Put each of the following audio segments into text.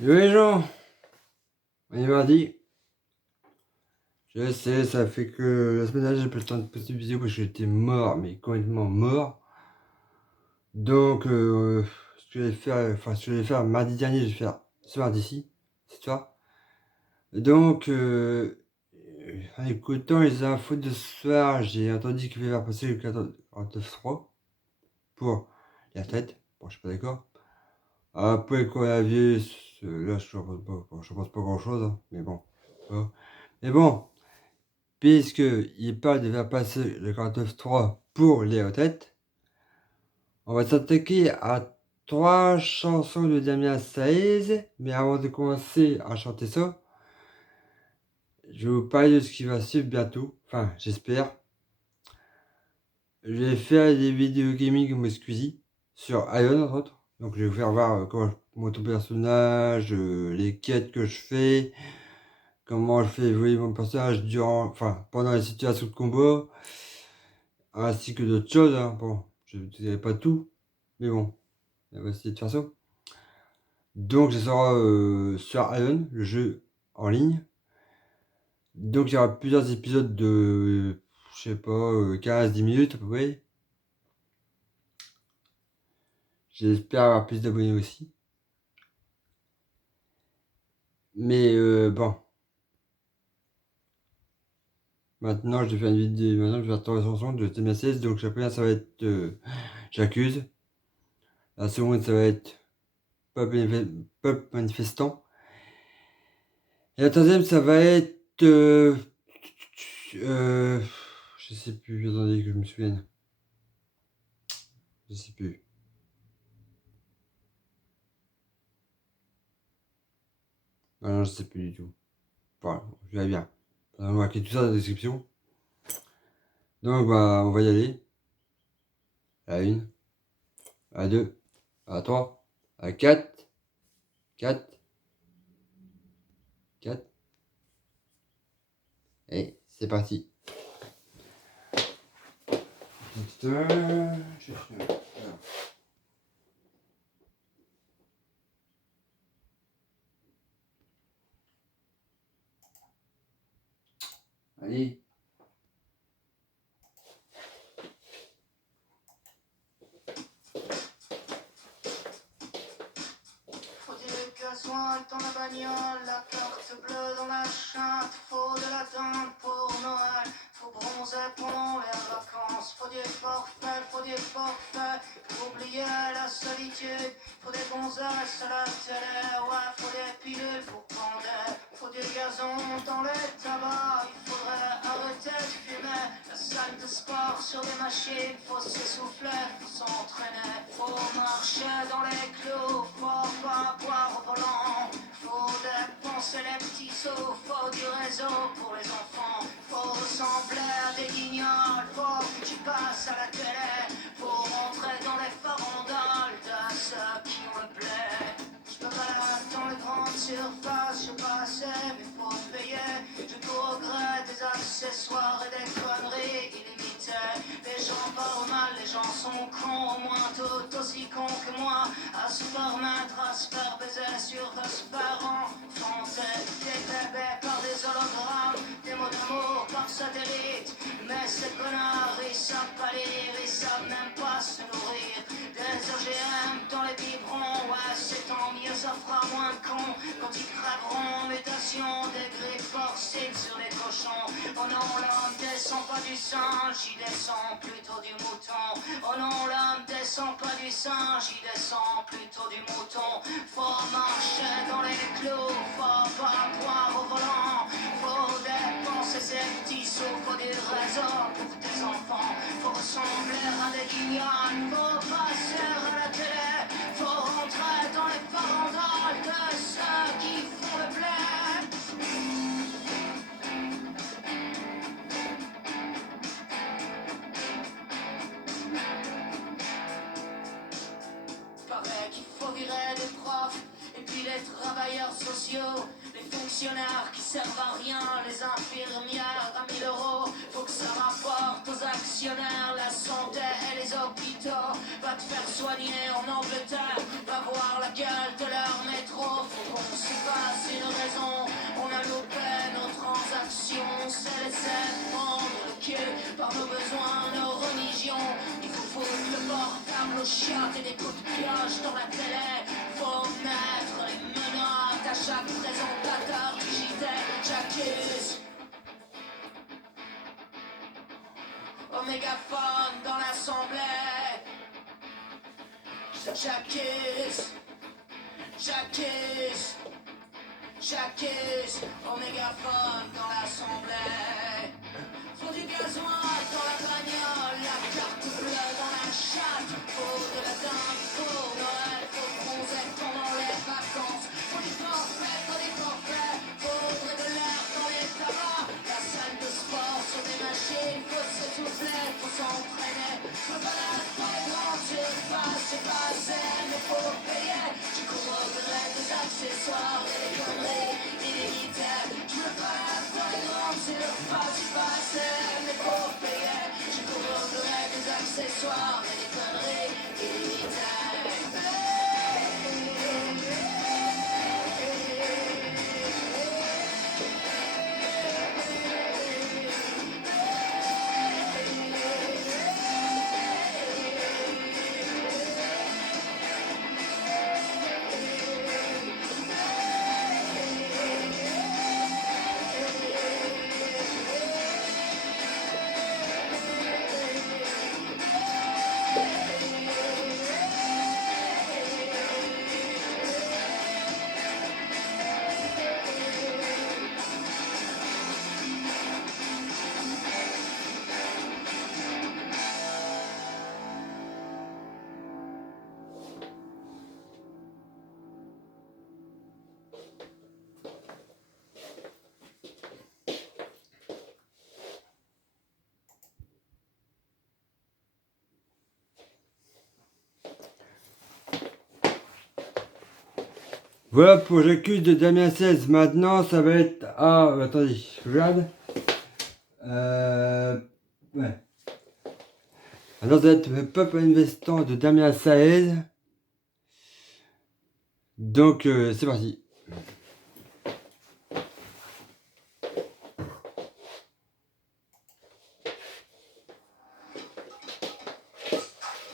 Yo les gens, on est mardi. Je sais, ça fait que la semaine dernière j'ai pas eu le temps de poster une vidéo parce que j'étais mort, mais complètement mort. Donc, ce que je vais faire, ce que je vais faire mardi dernier, je vais faire ce mardi-ci, cette soir. Donc, en écoutant les infos de ce soir, j'ai entendu qu'il va passer le 49.3 pour les retraites. Bon, je suis pas d'accord. Après le coronavirus, là, je pense pas grand-chose, hein, mais bon. Voilà. Mais bon. Puisqu'il parle de faire passer le 49.3 pour les retraites, on va s'attaquer à 3 chansons de Damien Saez. Mais avant de commencer à chanter ça, je vais vous parler de ce qui va suivre bientôt. Enfin, j'espère. Je vais faire des vidéos gaming comme Squeezie sur Ion, entre autres. Donc, je vais vous faire voir comment je monte mon personnage, les quêtes que je fais, comment je fais évoluer mon personnage pendant les situations de combat. Ainsi que d'autres choses, hein. Bon, je ne dirai pas tout, mais bon, on va essayer de faire ça. Donc, ça sera sur Ion, le jeu en ligne. Donc, il y aura plusieurs épisodes de, je sais pas, 15-10 minutes à peu près. J'espère avoir plus d'abonnés aussi. Mais bon. Maintenant, je vais faire une vidéo. Maintenant, je vais faire 3 chansons de TMSS. Donc, la première, ça va être J'accuse. La seconde, ça va être Pop Manifestant. Et la troisième, ça va être. Euh, je sais plus, attendez que je me souvienne. Je sais plus. Ah non, je sais plus du tout. Voilà, je vais bien. On va marquer tout ça dans la description. Donc, bah, on va y aller. À la 1, à la 2, à la 3, à la 4, 4, 4. Et c'est parti. Allez. Faut du gasoil dans la bagnole, la carte bleue dans la chatte. Faut de la tente pour Noël, faut bronzer pendant les vacances. Faut des forfaits, pour oublier la solitude. Faut des gonzesses à la télé, ouais, faut des pilules pour bander. Faut du gazon dans les tabacs, il faudrait arrêter de fumer. La salle de sport sur les machines, faut s'essouffler, faut s'entraîner. Faut marcher dans les clous, faut pas boire au volant. Faut dépenser les petits sous, faut du réseau pour les enfants. Faut ressembler à des guignols, faut que tu passes à la télé. Faut rentrer dans les farandoles de ceux qui ont le blé. Je me balade dans les grandes surfaces, je passe mais faut payer. Je cours au gré des accessoires et des conneries illimitées. Les gens parlent mal, les gens sont cons, au moins tout aussi cons que moi. À se permettre, à se faire baiser sur de super enfantés. Des bébés par des hologrammes, des mots d'amour par satellite. Mais ces connards, ils savent pas lire, ils savent même pas se nourrir. Des OGM dans les biberons, ouais, c'est tant mieux, ça fera moins de cons. Quand ils crèveront, mutation des grippes porcines sur les cochons. Oh non, l'homme descend pas du singe, il descend plutôt du mouton. Oh non, l'homme descend pas du singe, il descend plutôt du mouton. Faut marcher dans les clous, faut pas boire au volant. Faut dépenser ses petits sous, faut du réseau pour tes enfants. Faut ressembler à des guignols, faut passer à la télé. Faut rentrer dans les farandoles de ceux qui font le blé. Paraît qu'il faut virer des profs et puis les travailleurs sociaux, les fonctionnaires qui servent à rien, les infirmières à 1000 euros. Faut que ça rapporte aux actionnaires la santé et les hôpitaux. Va te faire soigner en Angleterre. Va voir la gueule de leur métro. Faut qu'on s'y passe une raison. On a loupé nos transactions. C'est laisser prendre le cul par nos besoins, nos religions. Il faut foutre le portable aux chiottes et des coups de pioche dans la télé. Faut mettre les menottes à chaque présentateur du JT. J'accuse. Au mégaphone dans l'assemblée. J'accuse. J'accuse. J'accuse. Au mégaphone dans l'assemblée. Faut du gasoil dans la bagnole, la carte bleue dans la chatte. Faut de la dinde pour Noël, faut bronzer pendant les vacances. Faut du forfait, faut des forfaits, faudrait de l'air dans les tabacs. La salle de sport sur des machines, faut s'essouffler, faut s'entraîner. Je me balade dans les grandes surfaces, j'ai pas assez, mais faut payer. Je cours au gré des accessoires et des conneries illimitées. Je me balade dans les grandes surfaces, j'ai pas assez, mais faut payer. Je cours au gré des accessoires et des conneries illimitées. Voilà pour J'accuse de Damien 16. Maintenant, ça va être... Ah, attendez, je regarde. Ouais. Alors, ça va être Peuple Investant de Damien 16. Donc, c'est parti.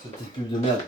Cette petite pub de merde.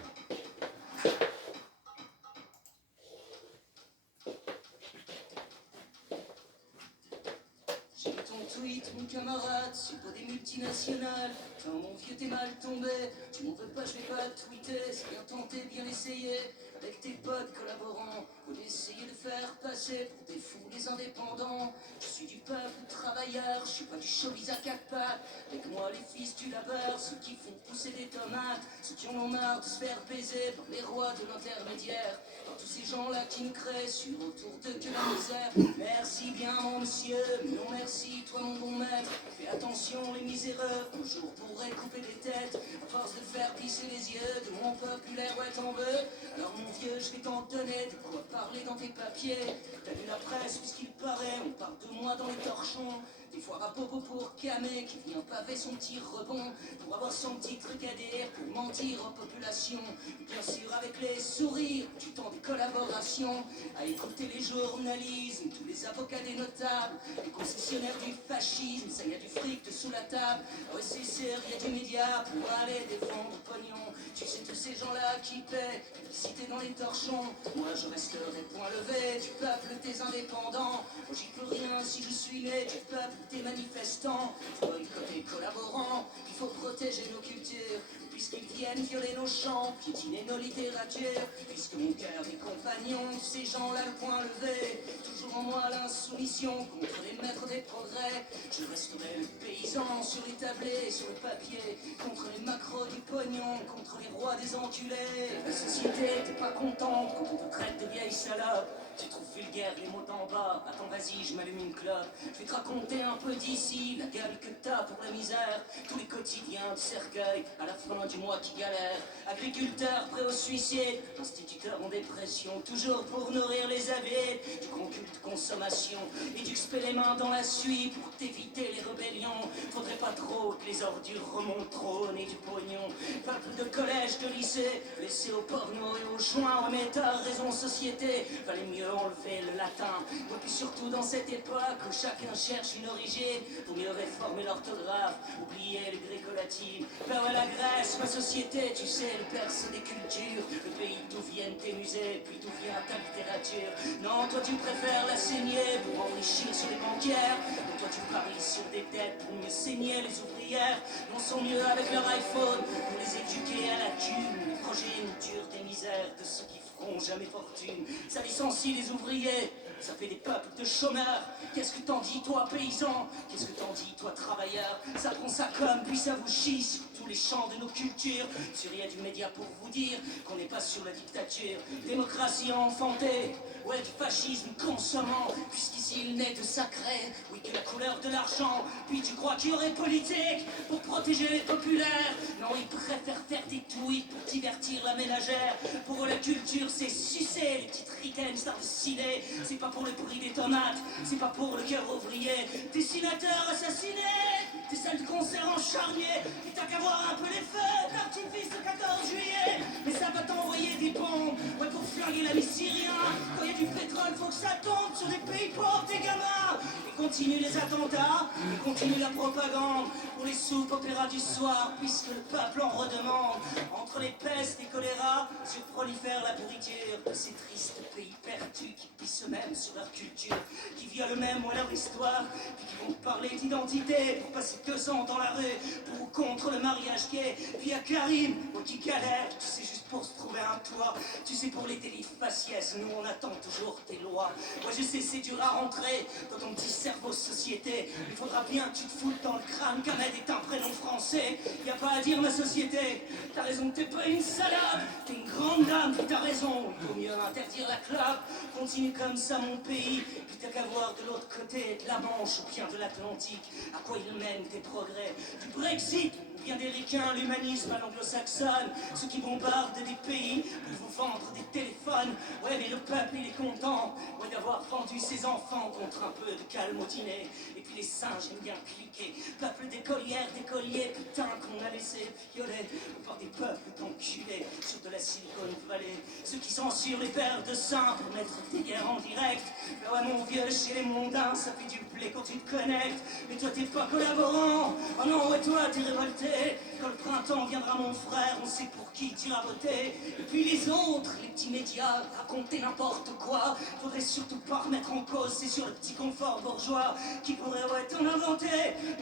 J'ai lu ton tweet, mon camarade, c'est pas des multinationales. Quand mon vieux t'es mal tombé, tu m'en veux pas, je vais pas tweeter. C'est bien tenté, bien essayé, avec tes potes collaborants. Au lieu d'essayer de faire passer pour des fous les indépendants. Je suis du peuple travailleur, je suis pas du showbiz à quatre pattes. Avec moi les fils du labeur, ceux qui font pousser des tomates. Ceux qui en ont marre de se faire baiser par les rois de l'intermédiaire. Par tous ces gens-là qui nous créent sur autour d'eux que la misère. Merci bien mon monsieur, mais non merci toi mon bon maître. Fais attention les miséreux, un jour pourraient couper des têtes. À force de faire pisser les yeux de mon populaire, ouais t'en veux. Alors mon vieux, je vais t'en donner de quoi parler dans tes papiers. T'as lu la presse, puisqu'il paraît, on parle de moi dans les torchons. Des fois à Bobo pour Camé qui vient paver son petit rebond. Pour avoir son petit truc à dire, pour mentir aux populations. Bien sûr avec les sourires, du temps de collaboration. À écouter les journalismes, tous les avocats des notables. Les concessionnaires du fascisme, ça y a du fric de sous la table. Ouais c'est sûr, y a des médias pour aller défendre pognon. Tu sais tous ces gens-là qui paient, publicité dans les torchons. Moi je resterai point levé, du peuple des indépendants. Moi j'y peux rien si je suis né du peuple des manifestants. Boycotter collaborants, il faut protéger nos cultures. Puisqu'ils viennent violer nos chants, piétiner nos littératures. Puisque mon cœur est compagnon de ces gens-là le point levé. Toujours en moi l'insoumission contre les maîtres des progrès. Je resterai le paysan sur les tablés, sur le papier. Contre les macros du pognon, contre les rois des enculés. La société t'es pas contente quand on te traite de vieille salope. Tu trouves vulgaire les mots d'en bas. Attends, vas-y, je m'allume une clope. Je vais te raconter un peu d'ici, la gueule que t'as pour la misère. Tous les quotidiens de cercueil, à la fin du mois qui galèrent. Agriculteurs prêts au suicide, instituteurs en dépression, toujours pour nourrir les avides. Du concul de consommation, éduque les mains dans la suie pour t'éviter les rébellions. Faudrait pas trop que les ordures remontent trop au nez du pognon. Peuple de collège, de lycée, laissé au porno et au joint. Ouais, mais t'as raison, société, fallait mieux enlever le latin. Et puis surtout dans cette époque où chacun cherche une origine, pour mieux réformer l'orthographe, oublier le gréco-latin. Ben ouais, la Grèce, ma société, tu sais, le berceau des cultures, le pays d'où viennent tes musées, puis d'où vient ta littérature. Non, toi tu préfères la saigner pour enrichir sur les banquières. Donc toi tu paries sur des dettes pour mieux saigner les ouvrières. Non, sont mieux avec leur iPhone pour les éduquer à la thune. Les progénitures des misères de ceux qui feront jamais fortune. Ça licencie les ouvriers, ça fait des peuples de chômeurs. Qu'est-ce que t'en dis, toi, paysan? Qu'est-ce que t'en dis, toi, travailleur? Ça prend ça comme, puis ça vous chie sur tous les champs de nos cultures. Sur il y a du média pour vous dire qu'on n'est pas sur la dictature. Démocratie enfantée, ouais, du fascisme consommant. Puisqu'ici il n'est de sacré, oui, que la couleur de l'argent. Puis tu crois qu'il y aurait politique pour protéger les populaires? Non, ils préfèrent faire des tweets pour divertir la ménagère. Pour eux, la culture, c'est sucer les petites ricaines stars de ciné. C'est pas pour le prix des tomates, c'est pas pour le cœur ouvrier. Dessinateur assassiné, tes salles de concert en charnier. Et t'as qu'à voir un peu les feux d'artifice le 14 juillet. Mais ça va t'envoyer des bombes, ouais, pour flinguer l'ami syrien. Quand y a du pétrole, faut que ça tombe sur les pays pauvres des gamins. Et continue les attentats, et continue la propagande pour les soupes opéras du soir, puisque le peuple en redemande. Entre les pestes et choléra, surprolifère la pourriture de ces tristes pays perdus qui pissent eux-mêmes sur leur culture, qui violent eux-mêmes leur histoire, puis qui vont parler d'identité pour passer 2 ans dans la rue pour ou contre le mariage gay. Puis à Karim, moi qui galère, tu sais, juste pour se trouver un toit. Tu sais, pour les délits faciès, nous on attend toujours tes lois. Moi je sais, c'est dur à rentrer dans ton petit cerveau société. Il faudra bien que tu te foutes dans le crâne qu'Ahmed est un prénom français. Y a pas à dire ma société, t'as raison, t'es pas une salade, t'es une grande dame, puis t'as raison. Il vaut mieux interdire la clope. Continue comme ça mon pays, puis t'as qu'à voir de l'autre côté de la Manche ou bien de l'Atlantique à quoi ils mènent tes progrès. Du Brexit ou bien des ricains, l'humanisme à l'anglo-saxonne, ceux qui bombardent des pays pour vous vendre des téléphones. Ouais, mais le peuple il est content, ouais, d'avoir vendu ses enfants contre un peu de calme au dîner. Et puis les singes aiment bien cliquer, peuple d'écolières, d'écoliers, putain qu'on a laissé violer par des peuples d'enculés sur de la Silicon Valley. Ceux qui censurent les paires de seins pour mettre des guerres en direct. Mais ouais mon vieux, chez les mondains, ça fait du blé quand tu te connectes. Mais toi t'es pas collaborant, oh non, ouais toi t'es révolté. Quand le printemps viendra mon frère, on sait pour qui tu iras voter. Et puis les autres, les petits médias, raconter n'importe quoi. Faudrait surtout pas remettre en cause, c'est sur le petit confort bourgeois qui pourrait, ouais, t'en inventer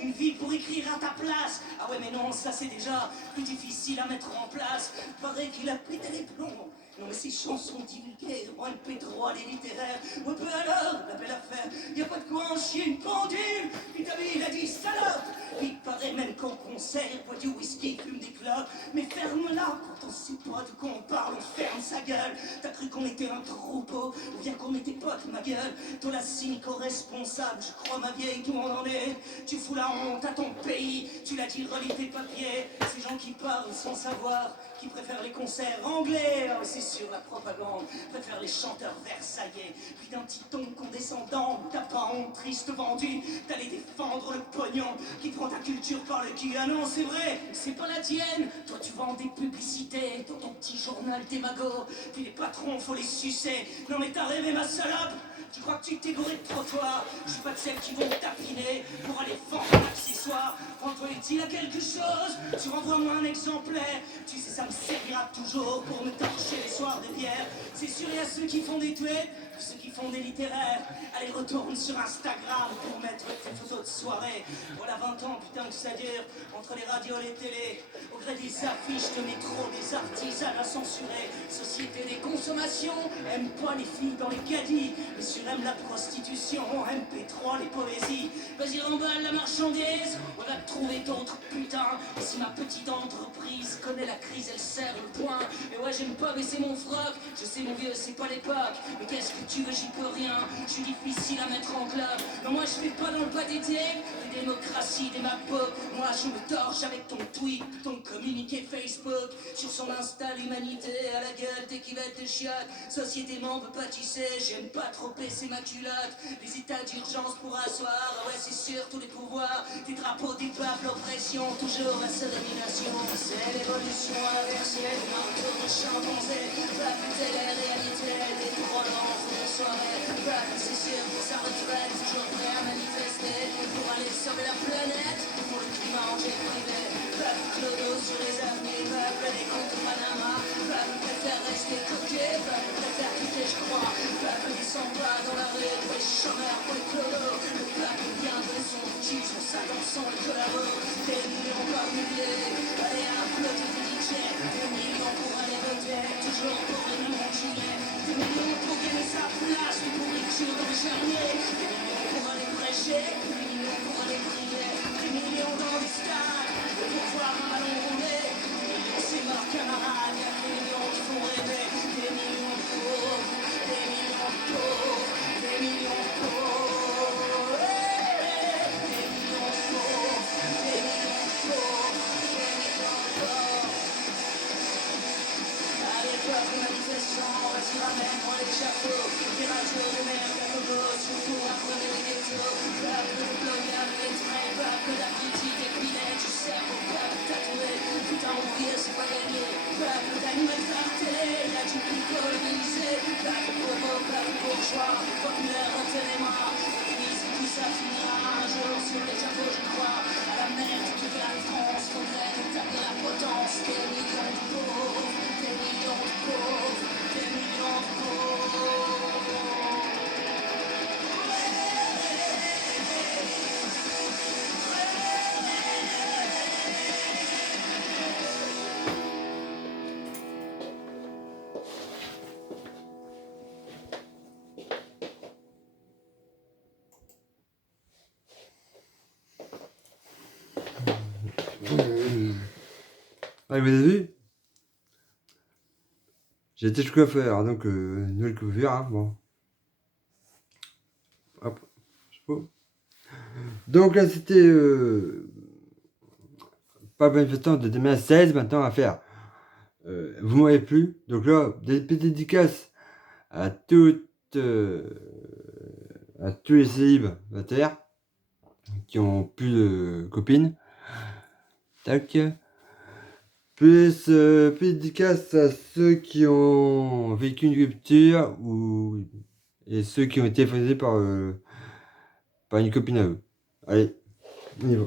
une vie pour écrire à ta place. Ah ouais mais non, ça c'est déjà plus difficile à mettre en place. Paraît qu'il a pété les plombs. Non mais ces chansons divulguées en MP3, les littéraires. On peut alors, la belle affaire, y a pas de quoi en chier une pendule. Puis t'as vu, il a dit salope. Il paraît même qu'en concert, il boit du whisky, fume des clopes. Mais ferme-la, quand on sait pas de quoi on parle, on ferme sa gueule. T'as cru qu'on était un troupeau, ou bien qu'on était potes, ma gueule. Toi la cynico-responsable, je crois ma vieille, d'où on en est. Tu fous la honte à ton pays, tu l'as dit, relis tes papiers. Ces gens qui parlent sans savoir, qui préfèrent les concerts anglais, oh, c'est sur la propagande, préfèrent les chanteurs versaillais, puis d'un petit ton condescendant, t'as pas honte, triste vendu, d'aller défendre le pognon, qui prend ta culture par le cul. Ah non, c'est vrai, c'est pas la tienne, toi tu vends des publicités, dans ton petit journal démago, puis les patrons faut les sucer, non mais t'as rêvé ma salope. Tu crois que tu t'es gouré de trottoir? Je suis pas de celles qui vont tapiner pour aller vendre un accessoire. Prends-toi est-il à quelque chose? Tu renvoies-moi un exemplaire. Tu sais, ça me servira toujours pour me torcher les soirs de bière. C'est sûr, il y a ceux qui font des tweets, ceux qui font des littéraires. Allez, retourne sur Instagram pour mettre tes photos de soirée. Voilà 20 ans, putain que ça dure, entre les radios et les télés. Au gré des affiches de métro, des artisans à censurer. Société des consommations, aime pas les filles dans les caddies. Mais sur aime la prostitution, MP3, les poésies. Vas-y, remballe la marchandise, on va te trouver d'autres putains. putain. Et si ma petite entreprise connaît la crise, elle serre le poing. Mais ouais, j'aime pas baisser mon froc. Je sais, mon vieux, c'est pas l'époque. Mais qu'est-ce que tu veux, j'y peux rien. Je suis difficile à mettre en club. Non, moi, je fais pas dans le pathétique. Des démocraties, des MacBooks. Moi, je me torche avec ton tweet, ton communiqué Facebook. Sur son Insta, l'humanité à la gueule, t'es qui va être chiottes. Société m'en peut pas, tu sais, j'aime pas trop baisser ma culotte. Les états d'urgence pour asseoir, ah ouais, c'est sûr, tous les pouvoirs. Des drapeaux, des peuples, l'oppression, toujours la seule domination. C'est l'évolution inversée, le marteau de chimpanzé. Peuple, c'est la réalité, des trolls en fond de soirée. Peuple, c'est sûr, pour sa retraite, toujours prêt à manifester. Pour aller sauver la planète, pour le climat en jet privé. Peuple, clodo sur les avenues, peuple, les comptes au Panama. Peuple, préfère rester coquet, peuple, préfère quitter, je crois. Peuple, descend pas dans la rue, pour les chômeurs, pour les clodos. Le peuple vient de son cul, son sac en sang, le collabo. Des millions par milliers, allez, applaudir des DJ. Des millions pour aller voter, toujours pour le nom de juillet. Des millions pour gagner sa place, de pourriture dans le charnier. Des millions pour aller prêcher, des millions pour aller prier. Des millions dans les stades, pour voir un ballon rouler. Des millions c'est mort camarades, y'a que des millions qui font rêver. Des millions de pauvres, des millions de pauvres, des millions de pauvres. Des millions de pauvres, des millions de pauvres, des millions de pauvres. Allez, peuple manifestant, vas-y ramène-moi l'échafaud. Des rageux de merde, cacobos, surtout apprenez les ghettos. Peuple de colonial, extrait, peuple d'Afrique, épinet, du cerveau, peuple tatoué. Putain, ouvrier, c'est pas gagné. Peuple d'animal télé, y'a du picot organisé. Peuple provo, peuple bourgeois, populaire, retenez-moi. L'église, tout ça finira un jour sur l'échafaud, je crois. À la merde qui fait la France, faudrait établir la potence. Des millions de pauvres, des millions de pauvres, des millions de pauvres. Ah, vous avez vu? J'ai été chez le coiffeur, donc nouvelle coiffure, hein, bon. Hop, chapeau. Donc là, c'était pas manifestant de demain 16, maintenant à faire. Vous m'avez plu. Donc là, des petites dédicaces à toutes, à tous les célibataires qui ont plus de copines. Tac. Plus dédicace à ceux qui ont vécu une rupture et ceux qui ont été faisés par une copine à eux. Allez, on y va.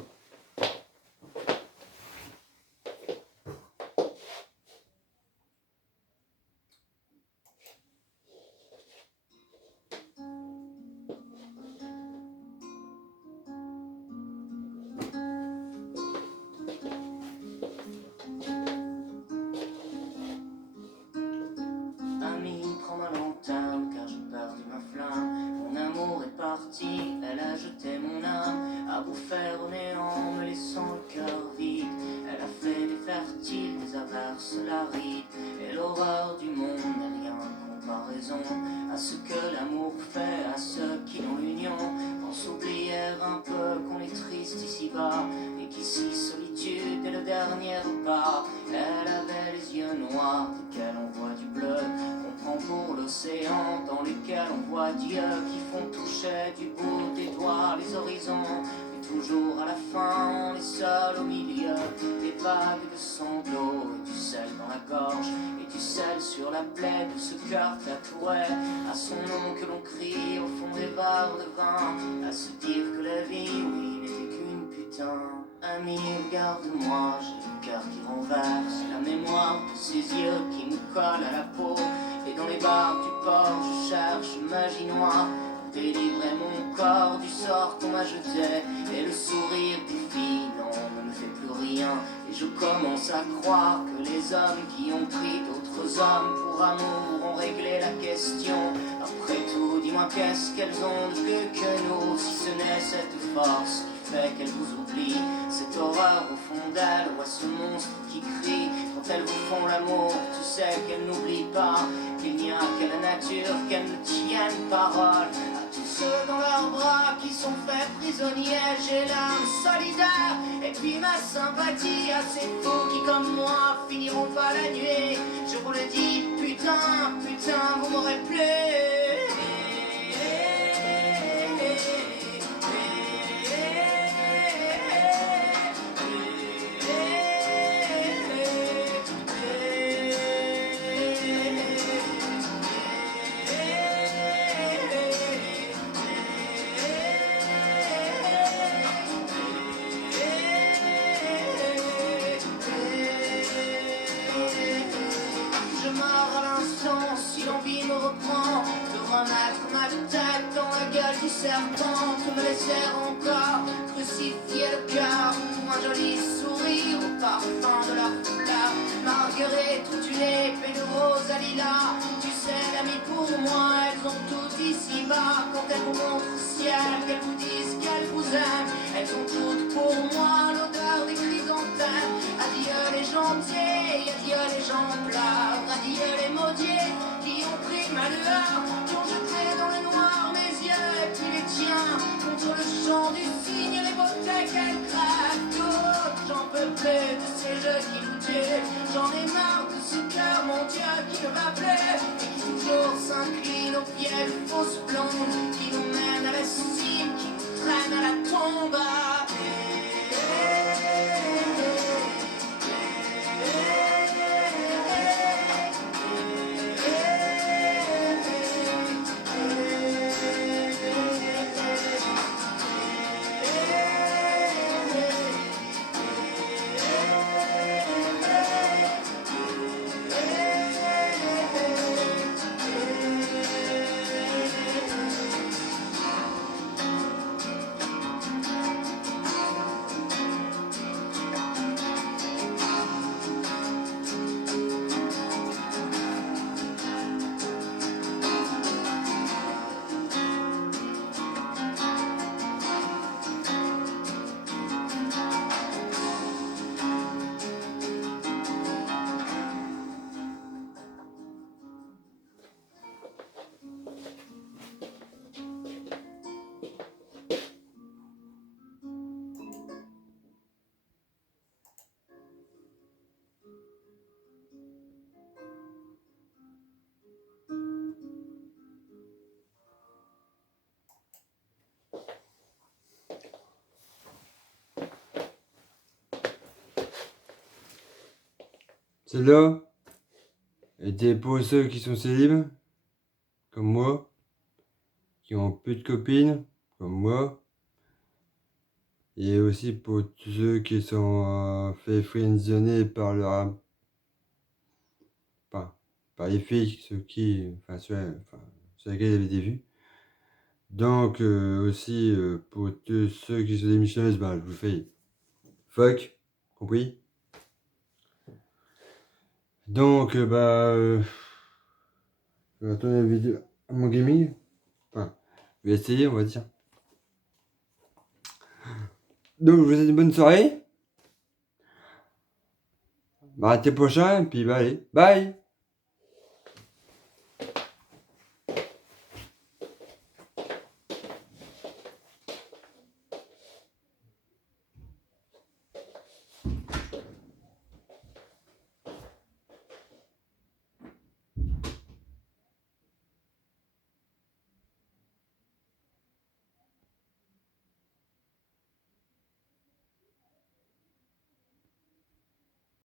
Ami, prends ma lanterne, car j'ai perdu ma flamme. Mon amour est parti, elle a jeté mon âme à vous faire au néant, me laissant le cœur vide. Elle a fait des fertiles, des averses l'arides, et l'horreur du monde n'est rien en comparaison à ce que l'amour fait à ceux qui n'ont l'union. Pense oublier un peu qu'on est triste ici-bas, et qu'ici solitude est le dernier repas. Elle avait les yeux noirs, desquels on voit du bleu. On prend pour l'océan dans lequel on voit Dieu, qui font toucher du bout des doigts les horizons. Mais toujours à la fin, on est seul au milieu des vagues de sanglots et du sel dans la gorge et du sel sur la plaie de ce cœur tatoué à son nom que l'on crie au fond des verres de vin, à se dire que la vie, oui, n'était qu'une putain. Ami, regarde-moi, j'ai le cœur qui renverse, la mémoire de ses yeux qui me collent à la peau. Et dans les bars du port, je cherche magie noire pour délivrer mon corps du sort qu'on m'a jeté. Et le sourire des filles, non, ne me fait plus rien. Et je commence à croire que les hommes qui ont pris d'autres hommes pour amour ont réglé la question. Après tout, dis-moi qu'est-ce qu'elles ont de plus que nous, si ce n'est cette force qui fait qu'elles vous oublient, cette horreur au fond d'elle, voit ce monstre qui crie. Quand elles vous font l'amour, tu sais qu'elles n'oublient pas qu'il n'y a qu'à la nature qu'elles ne tiennent parole. À tous ceux dans leurs bras qui sont faits prisonniers, j'ai l'âme solidaire et puis ma sympathie à ces fous qui comme moi finiront pas la nuit. Je vous le dis, putain, putain, vous m'aurez plu. Je meurs à l'instant si l'envie me reprend de remettre ma tête dans la gueule du serpent, de me laisser encore crucifier le cœur pour un joli sourire au parfum de leur fleur. Marguerite, tu es épée de rose à lilas, tu sais l'ami pour moi, elles ont toutes ici-bas. Quand elles vous montrent au ciel, qu'elles vous disent qu'elles vous aiment, elles ont toutes pour moi l'odeur des chrysanthèmes. Adieu les gentils, adieu les gens plats, adieu les maudits qui ont pris ma lueur, qui ont jeté dans le noir mes yeux et puis les tiens contre le champ du cygne et les beautés qu'elles crèvent toutes. J'en peux plus de ces jeux qui nous tuent, j'en ai marre de ce cœur, mon Dieu, qui ne va plus et qui toujours s'incline au pied de fausses blondes, qui nous mène à la cime, qui nous traîne à la tombe. Celle-là était pour ceux qui sont célibes, comme moi, qui ont plus de copines, comme moi, et aussi pour tous ceux qui sont fait friendzoner par leur... Enfin, par les filles, ceux qui... Enfin, sur lesquels il y avait des vues. Donc, aussi, pour tous ceux qui sont des missionneuses, ben, je vous fais fuck, compris? Donc, je vais retourner la vidéo à mon gaming. Enfin, je vais essayer, on va dire. Donc, je vous souhaite une bonne soirée. Bah, à l'été prochain, et puis, bah, allez, bye!